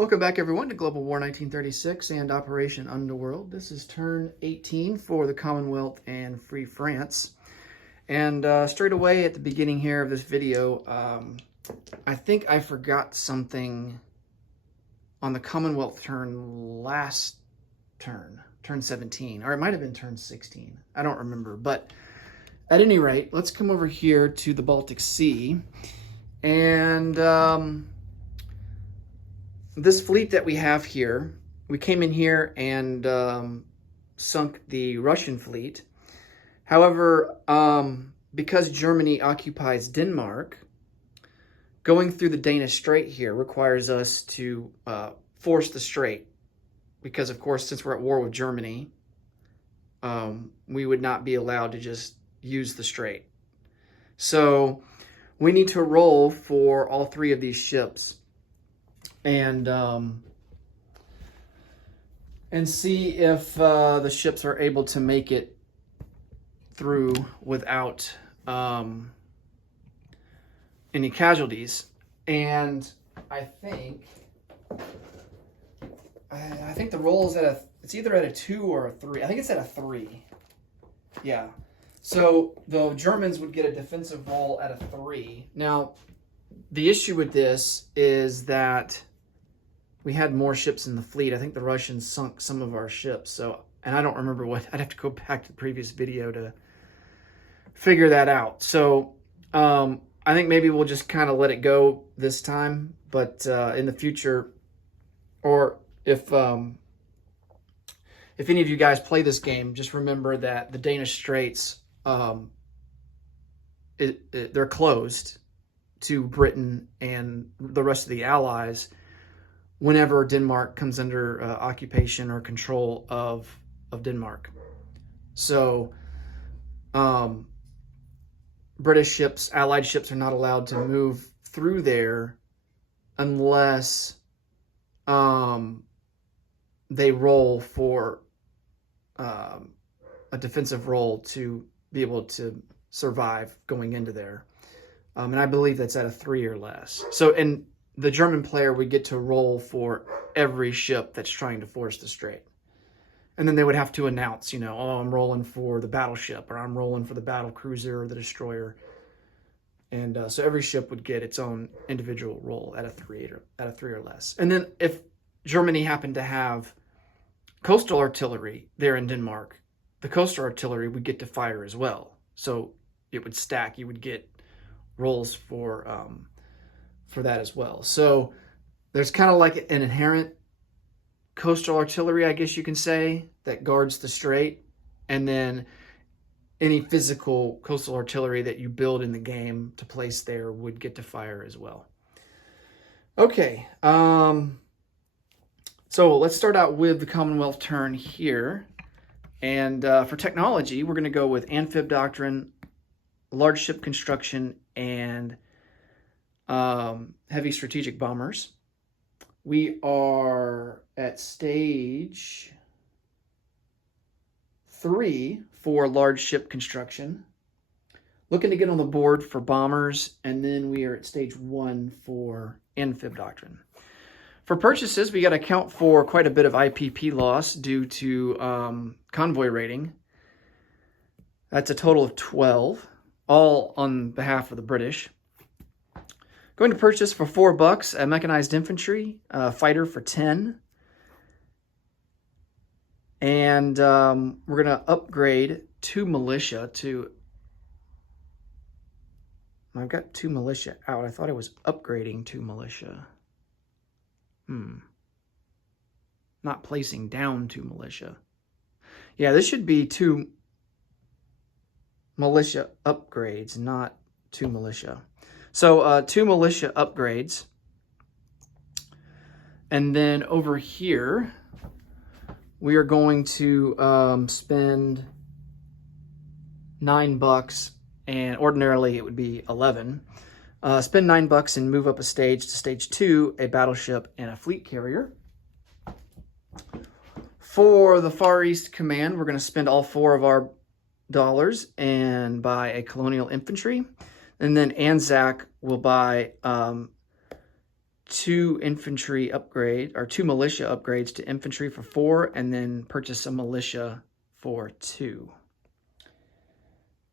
Welcome back, everyone, to Global War 1936 and Operation Underworld. This is turn 18 for the Commonwealth and Free France. And straight away at the beginning here of this video, I think I forgot something on the Commonwealth turn last turn 17, or it might have been turn 16. I don't remember. But at any rate, let's come over here to the Baltic Sea. And this fleet that we have here, we came in here and sunk the Russian fleet. However, because Germany occupies Denmark, going through the Danish Strait here requires us to force the strait. Because, of course, since we're at war with Germany, we would not be allowed to just use the strait. So we need to roll for all three of these ships and see if the ships are able to make it through without any casualties. And I think the roll is it's either at a 2 or a 3. I think it's at a 3. Yeah. So the Germans would get a defensive roll at a 3. Now, the issue with this is that we had more ships in the fleet. I think the Russians sunk some of our ships. So, and I don't remember what, I'd have to go back to the previous video to figure that out. So, I think maybe we'll just kind of let it go this time. But in the future, or if any of you guys play this game, just remember that the Danish Straits, they're closed to Britain and the rest of the Allies whenever Denmark comes under occupation or control of Denmark. So British ships, Allied ships, are not allowed to move through there unless they roll for a defensive roll to be able to survive going into there. And I believe that's at a 3 or less. So, and the German player would get to roll for every ship that's trying to force the strait. And then they would have to announce, oh, I'm rolling for the battleship, or I'm rolling for the battle cruiser or the destroyer. And so every ship would get its own individual roll at a 3 or less. And then if Germany happened to have coastal artillery there in Denmark, the coastal artillery would get to fire as well. So it would stack. You would get rolls for that as well. So there's kind of like an inherent coastal artillery, I guess you can say, that guards the strait. And then any physical coastal artillery that you build in the game to place there would get to fire as well. Okay. So let's start out with the Commonwealth turn here. And for technology, we're going to go with amphib doctrine, large ship construction, and heavy strategic bombers. We are at stage 3 for large ship construction. Looking to get on the board for bombers, and then we are at stage 1 for amphib doctrine. For purchases, we got to account for quite a bit of IPP loss due to convoy raiding. That's a total of 12, all on behalf of the British. Going to purchase for $4 a mechanized infantry fighter for 10. And we're going to upgrade 2 militia to... I've got 2 militia out. I thought I was upgrading 2 militia. Not placing down 2 militia. Yeah, this should be 2 militia upgrades, not 2 militia. So 2 militia upgrades. And then over here, we are going to spend $9, and ordinarily it would be 11. Spend $9 and move up a stage to stage 2, a battleship and a fleet carrier. For the Far East Command, we're going to spend all 4 of our dollars and buy a colonial infantry. And then Anzac will buy 2 infantry upgrade, or 2 militia upgrades to infantry for 4, and then purchase a militia for 2.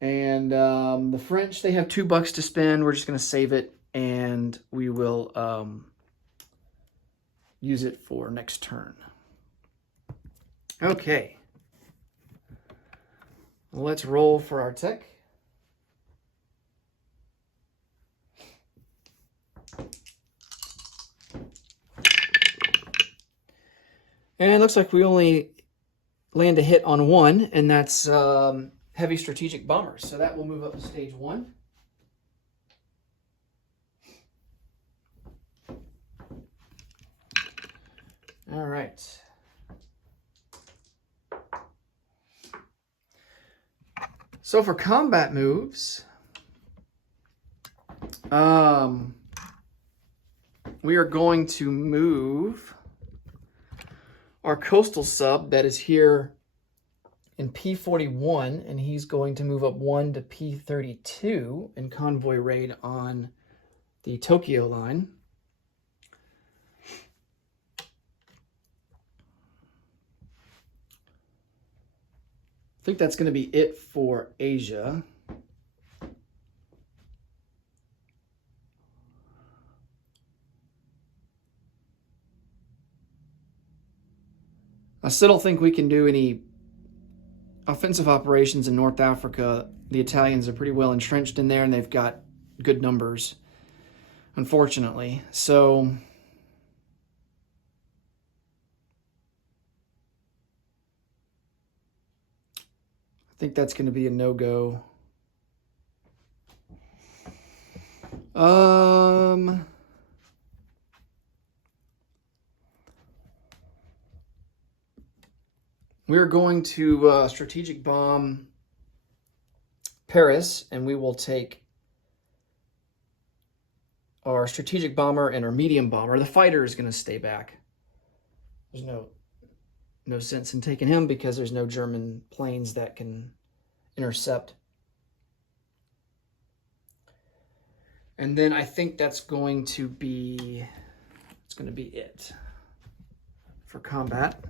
And the French, they have $2 to spend. We're just going to save it, and we will use it for next turn. Okay. Let's roll for our tech. And it looks like we only land a hit on 1, and that's heavy strategic bombers. So that will move up to stage 1. All right. So for combat moves, we are going to move our coastal sub that is here in P41, and he's going to move up 1 to P32 in convoy raid on the Tokyo line. I think that's going to be it for Asia. I still don't think we can do any offensive operations in North Africa. The Italians are pretty well entrenched in there, and they've got good numbers, unfortunately. So I think that's going to be a no-go. We're going to strategic bomb Paris, and we will take our strategic bomber and our medium bomber. The fighter is going to stay back. There's no sense in taking him because there's no German planes that can intercept. And then I think that's going to be it for combat.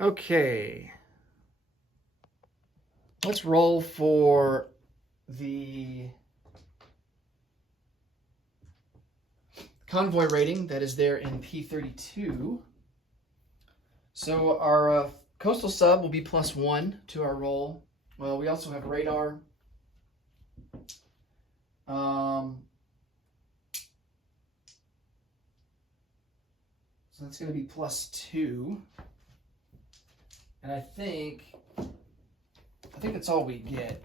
Okay. Let's roll for the convoy rating that is there in P32. So our coastal sub will be +1 to our roll. Well, we also have radar. So that's going to be +2. And I think that's all we get.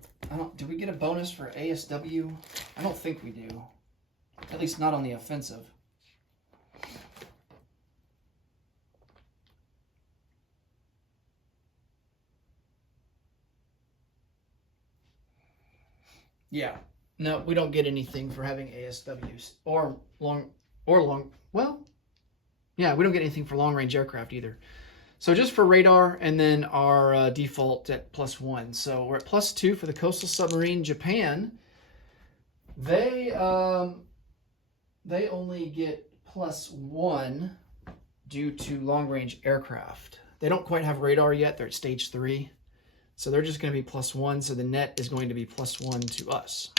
Do we get a bonus for ASW? I don't think we do. At least not on the offensive. Yeah. No, we don't get anything for having ASWs or long. Well, yeah, we don't get anything for long-range aircraft either. So just for radar, and then our default at +1. So we're at +2 for the coastal submarine. Japan, they only get +1 due to long-range aircraft. They don't quite have radar yet. They're at stage 3. So they're just going to be +1. So the net is going to be +1 to us.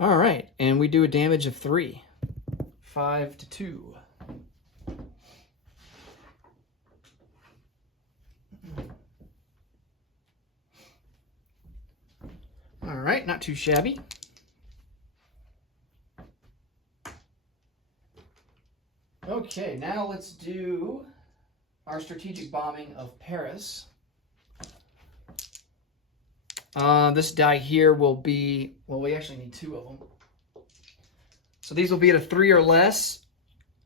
All right, and we do a damage of 3, 5 to 2. All right, not too shabby. Okay, now let's do our strategic bombing of Paris. This die here will be, well, we actually need 2 of them. So these will be at a 3 or less.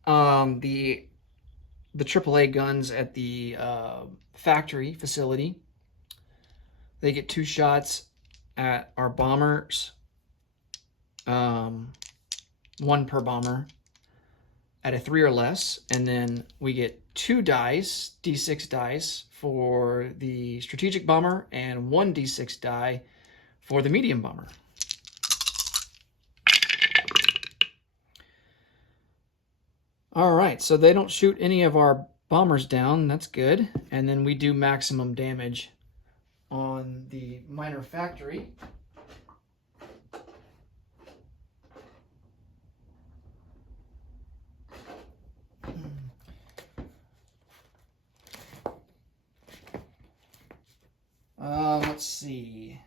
The AAA guns at the factory facility, they get 2 shots at our bombers, 1 per bomber at a 3 or less, and then we get 2 dice, D6 dice for the strategic bomber, and 1 D6 die for the medium bomber. All right, so they don't shoot any of our bombers down. That's good. And then we do maximum damage on the minor factory. Let's see.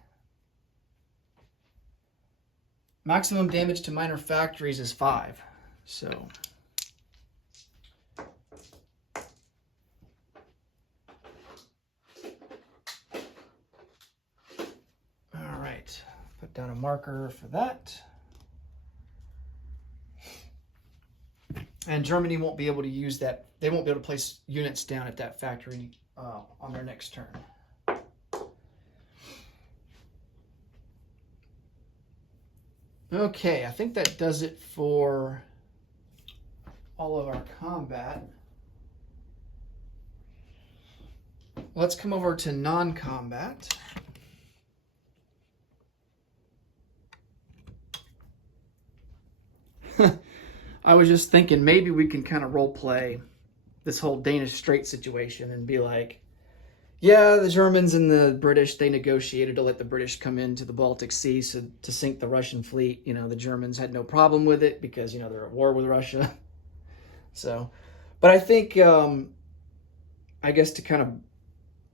Maximum damage to minor factories is 5. So all right, put down a marker for that. And Germany won't be able to use that. They won't be able to place units down at that factory on their next turn. Okay, I think that does it for all of our combat. Let's come over to non-combat. I was just thinking maybe we can kind of role play this whole Danish Strait situation and be like, yeah, the Germans and the British, they negotiated to let the British come into the Baltic Sea to sink the Russian fleet. You know, the Germans had no problem with it because, you know, they're at war with Russia. So, but I think, I guess to kind of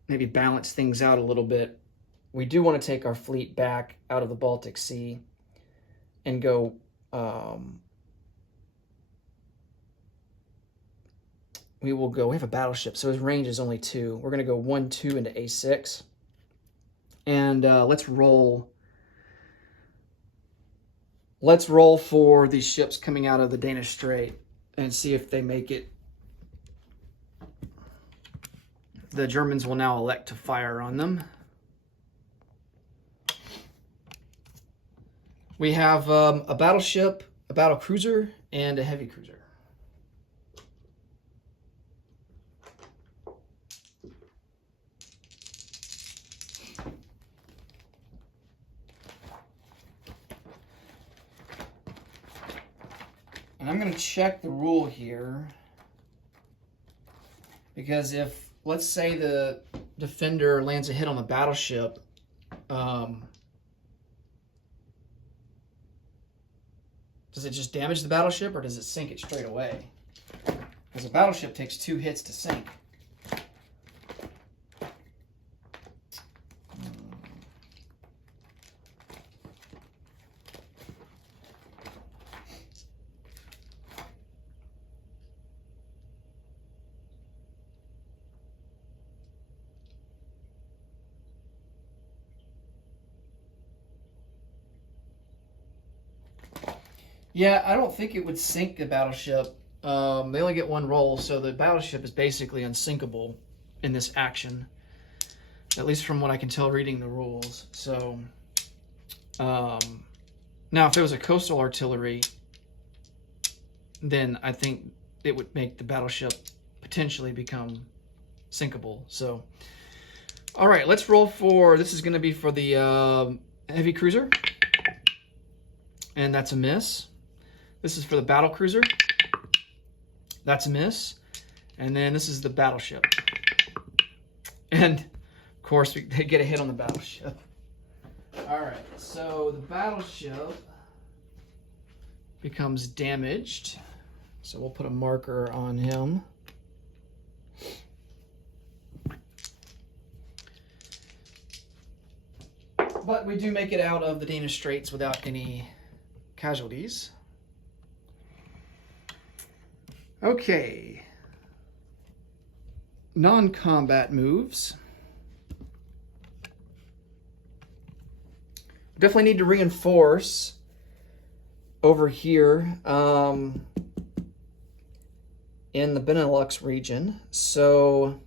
maybe balance things out a little bit, we do want to take our fleet back out of the Baltic Sea and go, we have a battleship, so his range is only 2. We're going to go 1, 2 into A6. And let's roll. Let's roll for these ships coming out of the Danish Strait and see if they make it. The Germans will now elect to fire on them. We have a battleship, a battle cruiser, and a heavy cruiser. And I'm going to check the rule here, because if, let's say the defender lands a hit on the battleship, does it just damage the battleship or does it sink it straight away? Because a battleship takes 2 hits to sink. Yeah, I don't think it would sink the battleship. They only get 1 roll, so the battleship is basically unsinkable in this action, at least from what I can tell reading the rules. So, now if it was a coastal artillery, then I think it would make the battleship potentially become sinkable. So, all right, let's roll for, this is going to be for the heavy cruiser, and that's a miss. This is for the battle cruiser. That's a miss. And then this is the battleship. And, of course, they get a hit on the battleship. All right, so the battleship becomes damaged. So we'll put a marker on him. But we do make it out of the Danish Straits without any casualties. Okay. Non-combat moves. Definitely need to reinforce over here in the Benelux region. So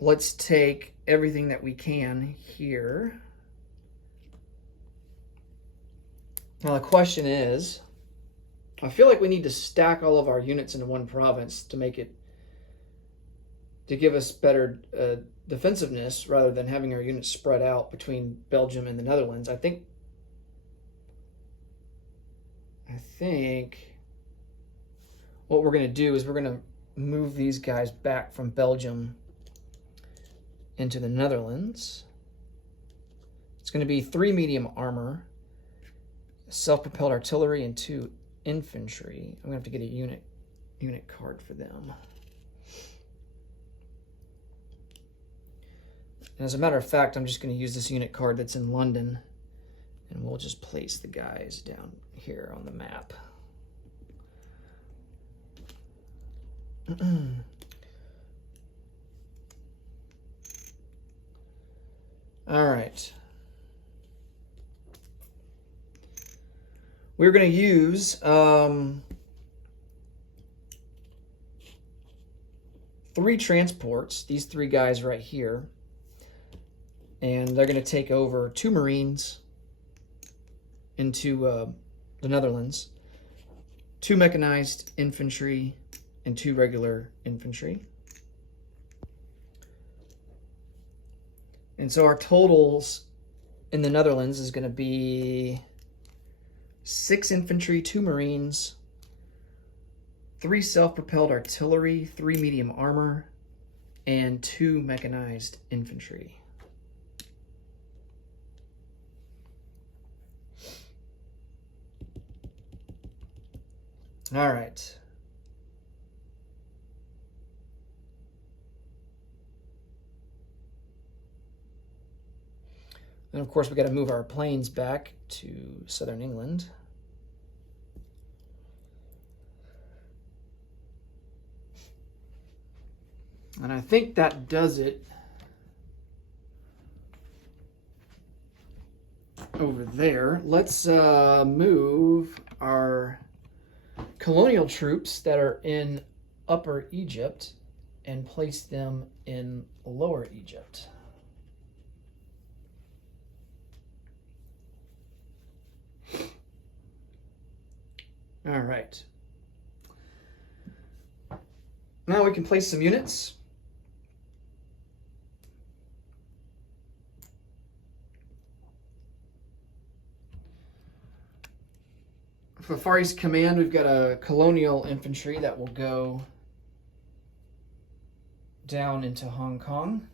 let's take everything that we can here. Now the question is, I feel like we need to stack all of our units into one province to make it, to give us better defensiveness rather than having our units spread out between Belgium and the Netherlands. I think what we're going to do is we're going to move these guys back from Belgium into the Netherlands. It's going to be 3 medium armor, self-propelled artillery, and 2 infantry. I'm going to have to get a unit card for them. And as a matter of fact, I'm just going to use this unit card that's in London, and we'll just place the guys down here on the map. All right. We're going to use 3 transports, these 3 guys right here, and they're going to take over 2 Marines into the Netherlands, 2 mechanized infantry, and 2 regular infantry. And so our totals in the Netherlands is going to be 6 infantry, 2 Marines, 3 self-propelled artillery, 3 medium armor, and 2 mechanized infantry. All right. And of course, we got to move our planes back to southern England. And I think that does it over there. Let's move our colonial troops that are in Upper Egypt and place them in Lower Egypt. All right. Now we can place some units. For Far East Command, we've got a colonial infantry that will go down into Hong Kong.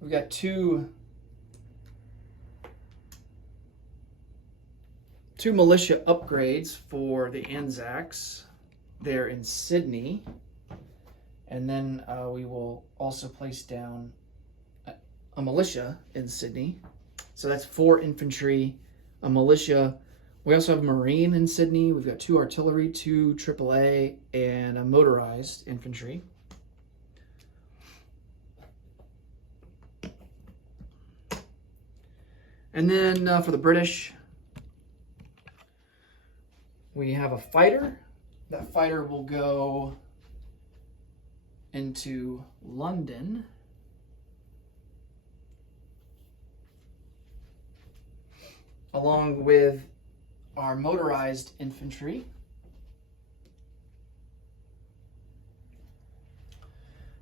We've got two militia upgrades for the Anzacs there in Sydney. And then we will also place down a militia in Sydney. So that's 4 infantry, a militia. We also have a Marine in Sydney. We've got 2 artillery, 2 AAA, and a motorized infantry. And then for the British, we have a fighter. That fighter will go into London. Along with our motorized infantry.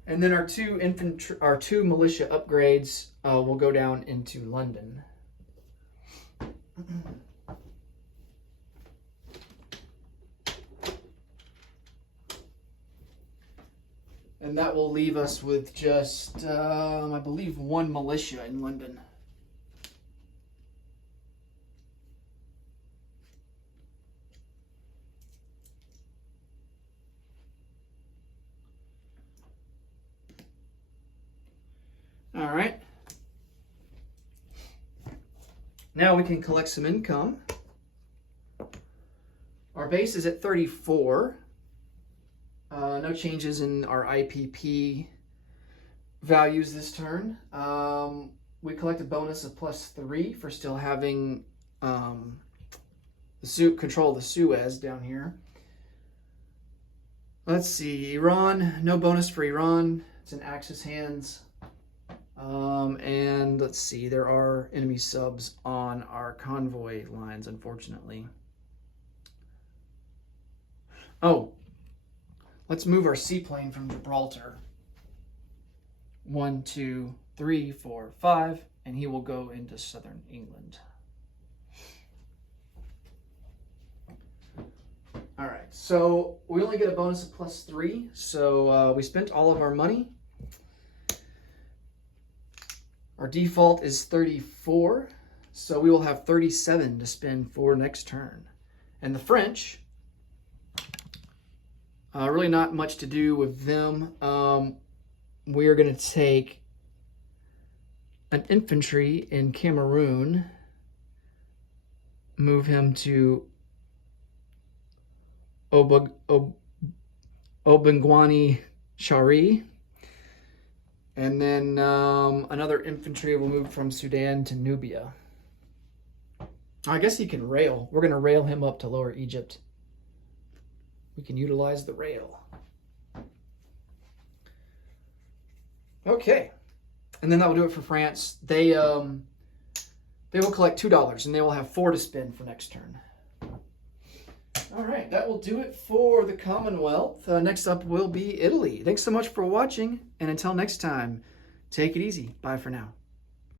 And then our two militia upgrades will go down into London. And that will leave us with just, I believe, 1 militia in London. All right. Now we can collect some income. Our base is at 34. No changes in our IPP values this turn. We collect a bonus of +3 for still having control of the Suez down here. Let's see, Iran, no bonus for Iran. It's in Axis hands. And let's see, there are enemy subs on our convoy lines, unfortunately. Oh, let's move our seaplane from Gibraltar. 1, 2, 3, 4, 5, and he will go into southern England. All right, so we only get a bonus of +3, so we spent all of our money. Our default is 34, so we will have 37 to spend for next turn. And the French, really not much to do with them. We are going to take an infantry in Cameroon, move him to Obangwani Shari, and then another infantry will move from Sudan to Nubia. I guess he can rail. We're going to rail him up to Lower Egypt. We can utilize the rail. Okay. And then that will do it for France. They will collect $2, and they will have 4 to spend for next turn. All right, that will do it for the Commonwealth. Next up will be Italy. Thanks so much for watching, and until next time, take it easy. Bye for now.